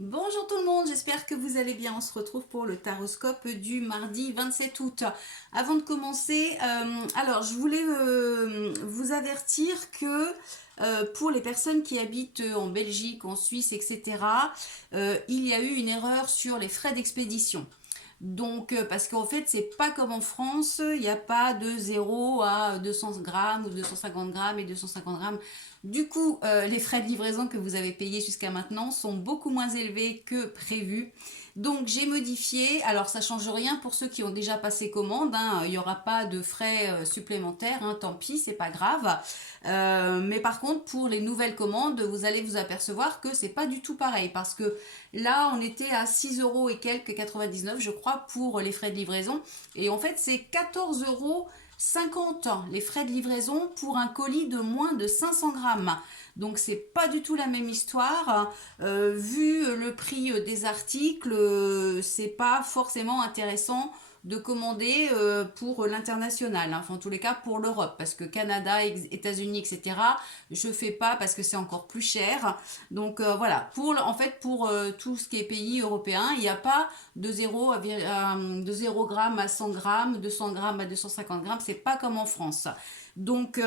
Bonjour tout le monde, j'espère que vous allez bien. On se retrouve pour le taroscope du mardi 27 août. Avant de commencer, alors je voulais vous avertir que pour les personnes qui habitent en Belgique, en Suisse, etc., il y a eu une erreur sur les frais d'expédition. Donc, parce qu'en fait, c'est pas comme en France, il n'y a pas de 0 à 200 grammes ou 250 grammes et 250 grammes. Du coup, les frais de livraison que vous avez payés jusqu'à maintenant sont beaucoup moins élevés que prévu. Donc, j'ai modifié. Alors, ça change rien pour ceux qui ont déjà passé commande, hein. Il n'y aura pas de frais supplémentaires, hein. Tant pis, c'est pas grave. Mais par contre, pour les nouvelles commandes, vous allez vous apercevoir que c'est pas du tout pareil parce que là, on était à 6 euros et quelques 99, je crois, pour les frais de livraison. Et en fait, c'est 14 euros 50 les frais de livraison pour un colis de moins de 500 grammes. Donc c'est pas du tout la même histoire. Vu le prix des articles, c'est pas forcément intéressant de commander pour l'international, hein. Enfin, en tous les cas pour l'Europe, parce que Canada, États-Unis, etc., je fais pas parce que c'est encore plus cher. Donc voilà, en fait, pour tout ce qui est pays européen, il n'y a pas de 0 grammes à 100 grammes, de 100 grammes à 250 grammes, c'est pas comme en France. Donc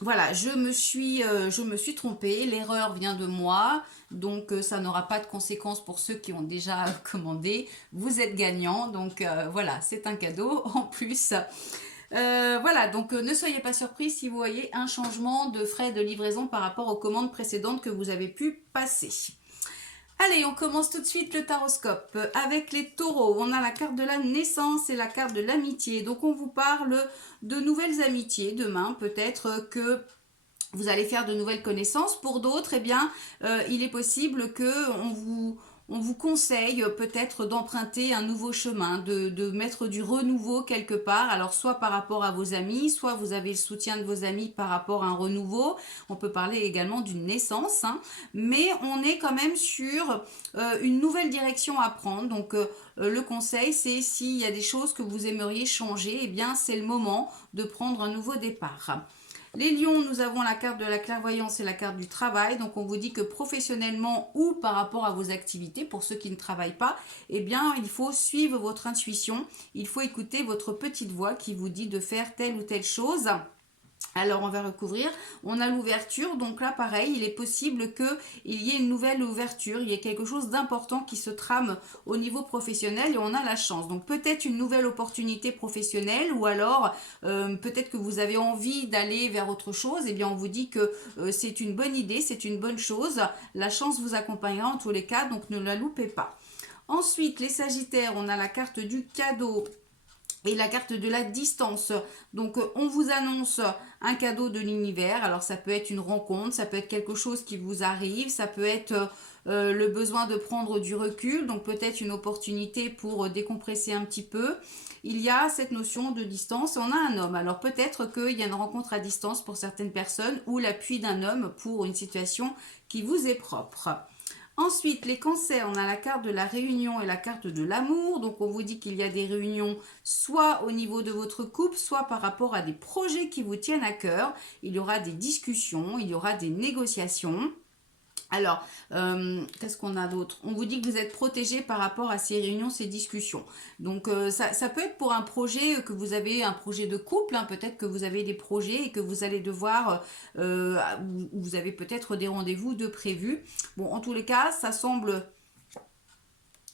voilà, je me suis trompée, l'erreur vient de moi, donc ça n'aura pas de conséquences pour ceux qui ont déjà commandé. Vous êtes gagnant, donc voilà, c'est un cadeau en plus. Voilà, donc ne soyez pas surpris si vous voyez un changement de frais de livraison par rapport aux commandes précédentes que vous avez pu passer. Allez, on commence tout de suite le taroscope avec les taureaux. On a la carte de la naissance et la carte de l'amitié. Donc on vous parle de nouvelles amitiés demain. Peut-être que vous allez faire de nouvelles connaissances. Pour d'autres, eh bien, il est possible que on vous conseille peut-être d'emprunter un nouveau chemin, de mettre du renouveau quelque part. Alors, soit par rapport à vos amis, soit vous avez le soutien de vos amis par rapport à un renouveau. On peut parler également d'une naissance, hein. Mais on est quand même sur une nouvelle direction à prendre. Donc, le conseil, c'est s'il y a des choses que vous aimeriez changer, eh bien, c'est le moment de prendre un nouveau départ. Les lions, nous avons la carte de la clairvoyance et la carte du travail. Donc on vous dit que professionnellement ou par rapport à vos activités, pour ceux qui ne travaillent pas, eh bien il faut suivre votre intuition. Il faut écouter votre petite voix qui vous dit de faire telle ou telle chose. Alors on va recouvrir, on a l'ouverture, donc là pareil, il est possible qu'il y ait une nouvelle ouverture, il y ait quelque chose d'important qui se trame au niveau professionnel et on a la chance. Donc peut-être une nouvelle opportunité professionnelle ou alors peut-être que vous avez envie d'aller vers autre chose, et eh bien on vous dit que c'est une bonne idée, c'est une bonne chose, la chance vous accompagnera en tous les cas, donc ne la loupez pas. Ensuite, les Sagittaires, on a la carte du cadeau et la carte de la distance. Donc on vous annonce un cadeau de l'univers. Alors ça peut être une rencontre, ça peut être quelque chose qui vous arrive, ça peut être le besoin de prendre du recul, donc peut-être une opportunité pour décompresser un petit peu. Il y a cette notion de distance. On a un homme. Alors peut-être qu'il y a une rencontre à distance pour certaines personnes ou l'appui d'un homme pour une situation qui vous est propre. Ensuite, les cancers, on a la carte de la réunion et la carte de l'amour. Donc, on vous dit qu'il y a des réunions soit au niveau de votre couple, soit par rapport à des projets qui vous tiennent à cœur. Il y aura des discussions, il y aura des négociations. Alors, qu'est-ce qu'on a d'autre? On vous dit que vous êtes protégé par rapport à ces réunions, ces discussions. Donc, ça peut être pour un projet que vous avez, un projet de couple, hein. Peut-être que vous avez des projets et que vous allez devoir, vous avez peut-être des rendez-vous de prévus. Bon, en tous les cas, ça semble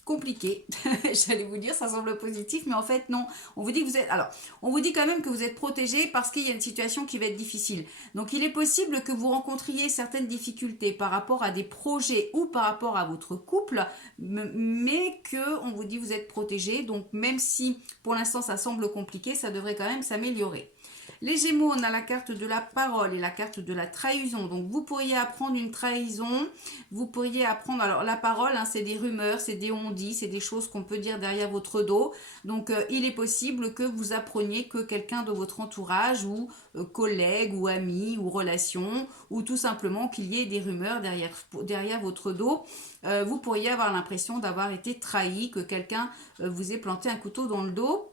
compliqué. J'allais vous dire, ça semble positif, mais en fait non. On vous dit que vous êtes, alors, on vous dit quand même que vous êtes protégé parce qu'il y a une situation qui va être difficile. Donc il est possible que vous rencontriez certaines difficultés par rapport à des projets ou par rapport à votre couple, mais que on vous dit que vous êtes protégé. Donc même si pour l'instant ça semble compliqué, ça devrait quand même s'améliorer. Les Gémeaux, on a la carte de la parole et la carte de la trahison. Donc vous pourriez apprendre une trahison, vous pourriez apprendre, alors la parole, hein, c'est des rumeurs, c'est des on-dit, c'est des choses qu'on peut dire derrière votre dos. Donc il est possible que vous appreniez que quelqu'un de votre entourage ou collègue ou ami ou relation, ou tout simplement qu'il y ait des rumeurs derrière votre dos. Vous pourriez avoir l'impression d'avoir été trahi, que quelqu'un vous ait planté un couteau dans le dos.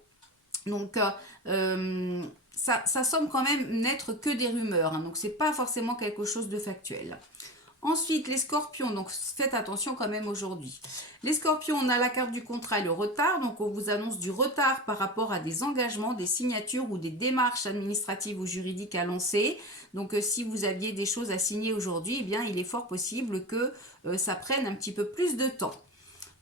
Donc ça semble quand même n'être que des rumeurs, hein, donc c'est pas forcément quelque chose de factuel. Ensuite, les scorpions, donc faites attention quand même aujourd'hui. Les scorpions, on a la carte du contrat et le retard, donc on vous annonce du retard par rapport à des engagements, des signatures ou des démarches administratives ou juridiques à lancer. Donc si vous aviez des choses à signer aujourd'hui, eh bien il est fort possible que ça prenne un petit peu plus de temps.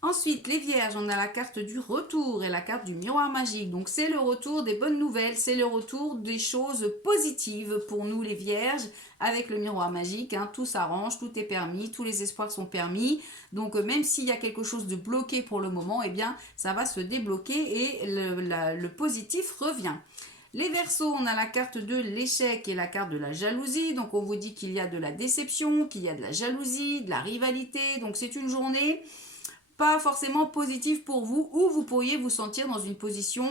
Ensuite, les vierges, on a la carte du retour et la carte du miroir magique. Donc, c'est le retour des bonnes nouvelles, c'est le retour des choses positives pour nous les vierges. Avec le miroir magique, hein, tout s'arrange, tout est permis, tous les espoirs sont permis. Donc, même s'il y a quelque chose de bloqué pour le moment, eh bien, ça va se débloquer et le positif revient. Les Verseaux, on a la carte de l'échec et la carte de la jalousie. Donc, on vous dit qu'il y a de la déception, qu'il y a de la jalousie, de la rivalité. Donc, c'est une journée pas forcément positive pour vous, ou vous pourriez vous sentir dans une position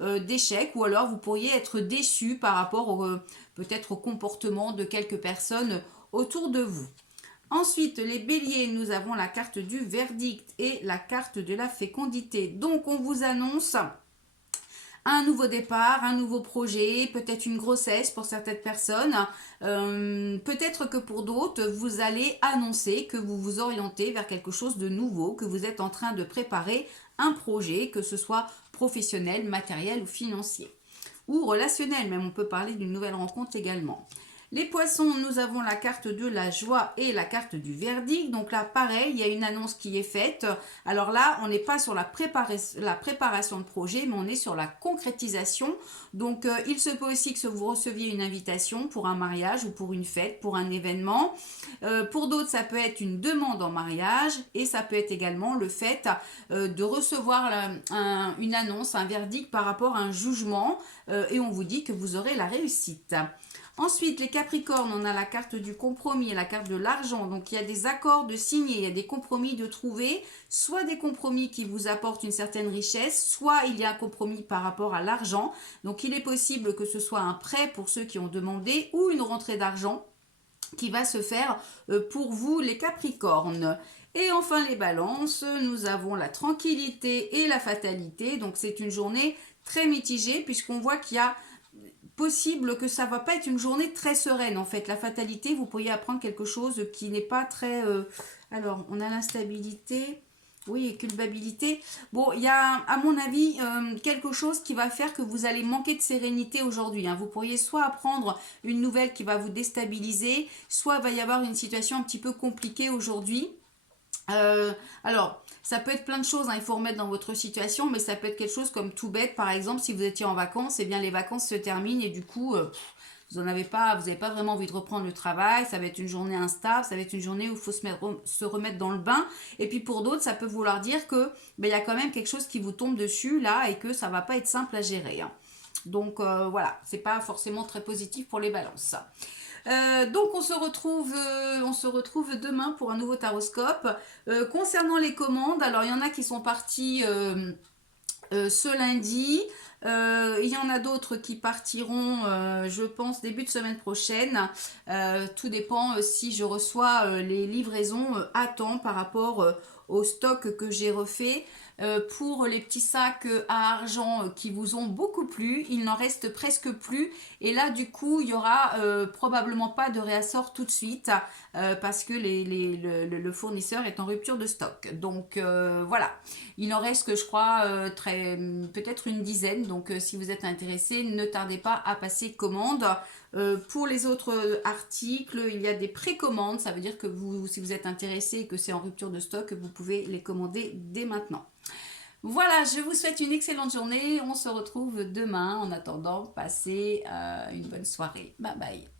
d'échec, ou alors vous pourriez être déçu par rapport peut-être au comportement de quelques personnes autour de vous. Ensuite, les béliers, nous avons la carte du verdict et la carte de la fécondité. Donc, on vous annonce un nouveau départ, un nouveau projet, peut-être une grossesse pour certaines personnes. Peut-être que pour d'autres, vous allez annoncer que vous vous orientez vers quelque chose de nouveau, que vous êtes en train de préparer un projet, que ce soit professionnel, matériel ou financier. Ou relationnel, même on peut parler d'une nouvelle rencontre également. Les poissons, nous avons la carte de la joie et la carte du verdict. Donc là, pareil, il y a une annonce qui est faite. Alors là, on n'est pas sur la préparation de projet, mais on est sur la concrétisation. Donc, il se peut aussi que vous receviez une invitation pour un mariage ou pour une fête, pour un événement. Pour d'autres, ça peut être une demande en mariage et ça peut être également le fait de recevoir une annonce, un verdict par rapport à un jugement et on vous dit que vous aurez la réussite. Ensuite, les Capricornes, on a la carte du compromis et la carte de l'argent. Donc, il y a des accords de signer, il y a des compromis de trouver, soit des compromis qui vous apportent une certaine richesse, soit il y a un compromis par rapport à l'argent. Donc, il est possible que ce soit un prêt pour ceux qui ont demandé ou une rentrée d'argent qui va se faire pour vous, les Capricornes. Et enfin, les balances, nous avons la tranquillité et la fatalité. Donc, c'est une journée très mitigée puisqu'on voit qu'il y a possible que ça va pas être une journée très sereine en fait. La fatalité, vous pourriez apprendre quelque chose qui n'est pas très... Alors, on a l'instabilité, oui, et culpabilité. Bon, il y a, à mon avis, quelque chose qui va faire que vous allez manquer de sérénité aujourd'hui. Hein. Vous pourriez soit apprendre une nouvelle qui va vous déstabiliser, soit il va y avoir une situation un petit peu compliquée aujourd'hui. Alors, ça peut être plein de choses, hein, il faut remettre dans votre situation, mais ça peut être quelque chose comme tout bête, par exemple, si vous étiez en vacances, eh bien les vacances se terminent et du coup, vous n'avez pas vraiment envie de reprendre le travail, ça va être une journée instable, ça va être une journée où il faut se remettre dans le bain, et puis pour d'autres, ça peut vouloir dire que il y a quand même quelque chose qui vous tombe dessus là et que ça va pas être simple à gérer. Hein. Donc voilà, c'est pas forcément très positif pour les balances. Donc on se retrouve demain pour un nouveau taroscope. Concernant les commandes, alors il y en a qui sont partis ce lundi. Il y en a d'autres qui partiront, je pense, début de semaine prochaine. Tout dépend si je reçois les livraisons à temps par rapport au stock que j'ai refait. Pour les petits sacs à argent qui vous ont beaucoup plu, il n'en reste presque plus et là du coup il y aura probablement pas de réassort tout de suite parce que le fournisseur est en rupture de stock. Donc voilà, il en reste que je crois peut-être une dizaine, donc si vous êtes intéressé, ne tardez pas à passer commande. Pour les autres articles, il y a des précommandes, ça veut dire que si vous êtes intéressé et que c'est en rupture de stock, vous pouvez les commander dès maintenant. Voilà, je vous souhaite une excellente journée, on se retrouve demain. En attendant, passez une bonne soirée. Bye bye.